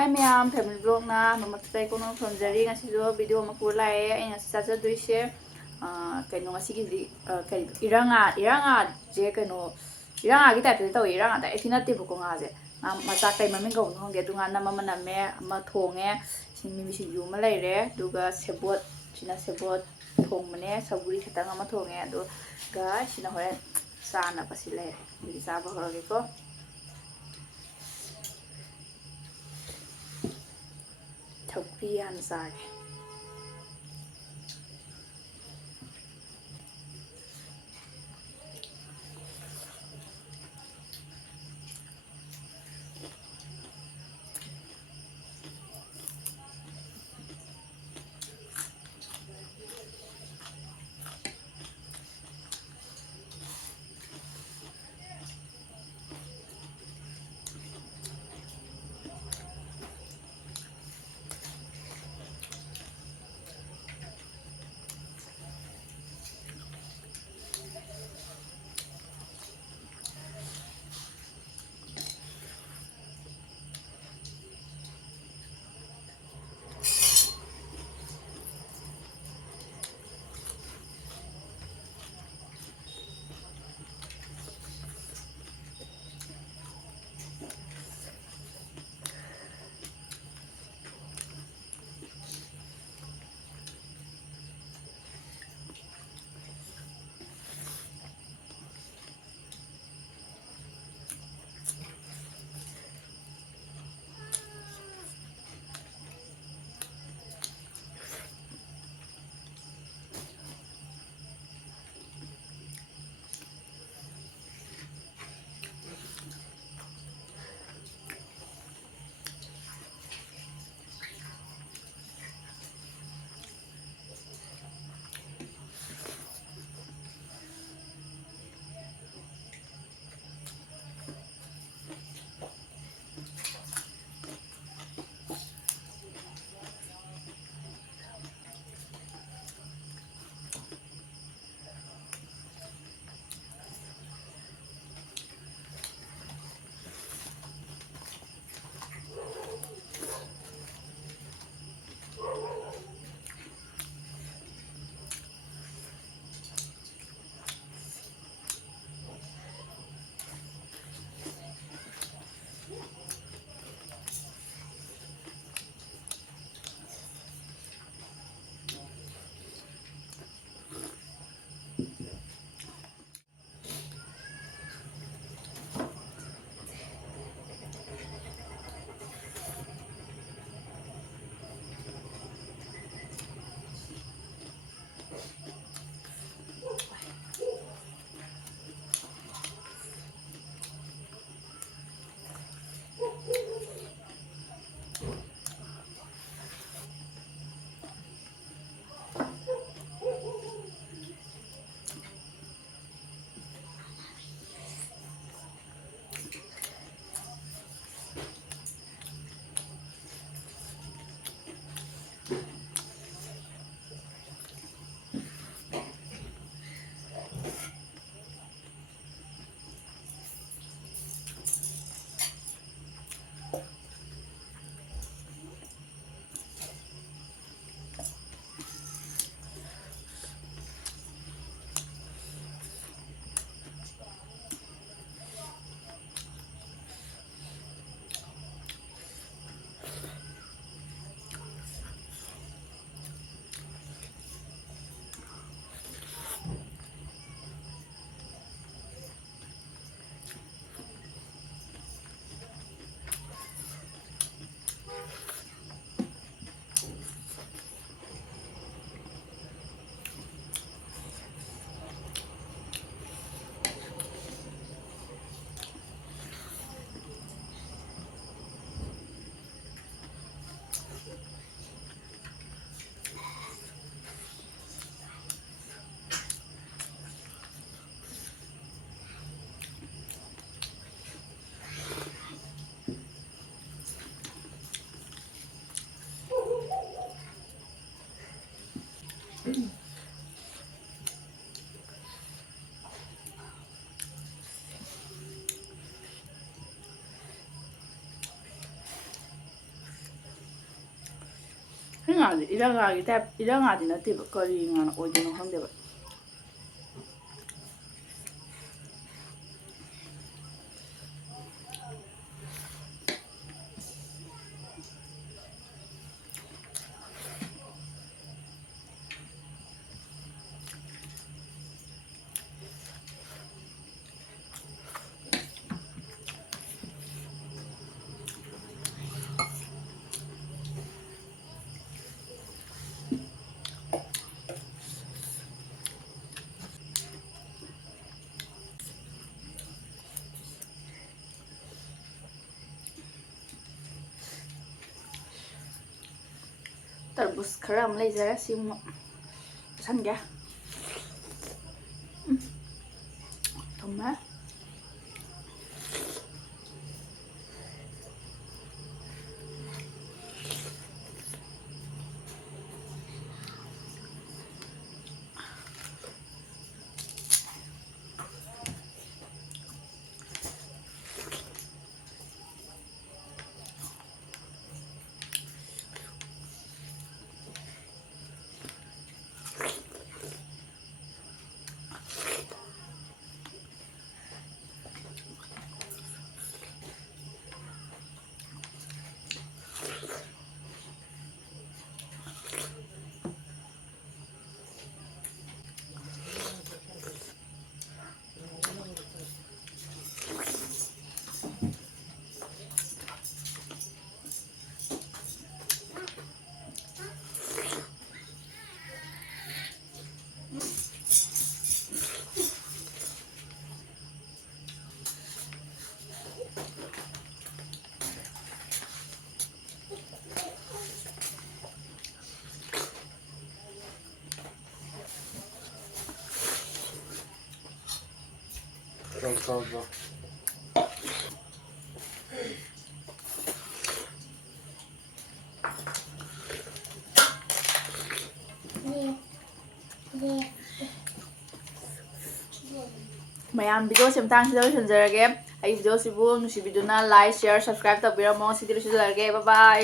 ꯍꯥꯏ ꯃꯌꯥꯝ ꯐꯦꯃꯤꯂꯤ ꯕ꯭ꯂꯣꯛꯅ ꯃꯃꯛꯇ ꯀꯣꯟꯅ ꯊꯣꯟꯖꯔꯤ ꯉꯁꯤꯁꯨ ꯚꯤꯗꯤꯑꯣ ꯑꯃ ꯄꯨꯔ ꯂꯥꯛꯑꯦ ꯑꯩ ꯉꯁꯤ ꯆꯥꯖꯗꯣꯏꯁꯦ ꯀꯩꯅꯣ ꯉꯁꯤꯒꯤꯗꯤ ꯀꯔꯤ ꯏꯔꯥꯡꯉꯥꯁꯦ ꯀꯩꯅꯣ ꯏꯔꯥꯡꯉꯥꯒꯤ ꯇꯥꯏꯞꯇꯗꯤ ꯇꯧꯏ ꯏꯔꯥꯡꯉꯥ ꯗꯥꯏꯔꯦꯛꯇꯤ ꯅꯠꯇꯦꯕꯀꯣ ꯉꯥꯁꯦ ꯃꯆꯥ ꯀꯩ ꯃꯃꯤꯡ ꯀꯧꯕꯅꯣ ꯈꯪꯗꯦ ꯑꯗꯨ ꯉꯥ ꯑꯃ ꯅꯝꯃꯦ ꯑꯃ ꯊꯣꯡꯉꯦ ꯃꯤꯃꯤ ꯁꯤꯡꯖꯨ ꯑꯃ ꯂꯩꯔꯦ ꯑꯗꯨꯒ ꯁꯦꯕꯣꯠ ꯁꯤꯅ ꯁꯦꯕꯣꯠ ꯊꯣꯡꯕꯅꯦ ꯁꯧꯒ꯭ꯔꯤ ꯈꯤꯇꯪ ꯑꯃ ꯊꯣꯡꯉꯦ ꯑꯗꯨꯒ ꯁꯤꯅ ꯍꯣꯔꯦꯟ ꯆꯥꯅꯕꯁꯤ ꯂꯩꯔꯦ ꯑꯗꯨꯗꯤ ꯆꯥꯕ ꯍꯧꯔꯒꯦꯀꯣ ꯁꯧꯒ꯭ꯔꯤ ꯍꯥꯟꯅ ꯆꯥꯒꯦ ꯉꯥꯗꯤ ꯏꯔꯪ ꯉꯥꯒꯤ ꯇꯥꯏꯞ 이런 ꯉꯥꯗꯤ ꯅꯠꯇꯦꯕ ꯀꯔꯤ ꯉꯥꯅ ꯑꯣꯏꯗꯣꯏꯅꯣ ꯈꯪꯗꯦꯕ ꯇꯔꯕꯨꯁ ꯈꯔ ꯑꯃ ꯂꯩꯖꯔꯦ ꯁꯤꯃ ꯆꯥꯁꯟꯒꯦ ꯊꯨꯝꯃꯦ Tamam. ꯃꯌꯥꯝ ꯚꯤꯗꯤꯑꯣꯁꯤ ꯃꯇꯥꯡꯁꯤꯗ ꯂꯣꯏꯁꯤꯟꯖꯔꯒꯦ ꯑꯩ ꯚꯤꯗꯤꯑꯣꯁꯤꯕꯨ ꯅꯨꯡꯁꯤꯕꯤꯗꯨꯅ ꯂꯥꯏꯛ ꯁꯤꯌꯔ ꯁꯕꯁꯀ꯭ꯔꯥꯏꯕ ꯇꯧꯕꯤꯔꯝꯃꯣ ꯁꯤꯗꯤ ꯂꯣꯏꯁꯤꯟꯖꯔꯒꯦ ꯕꯥꯏ ꯕꯥꯏ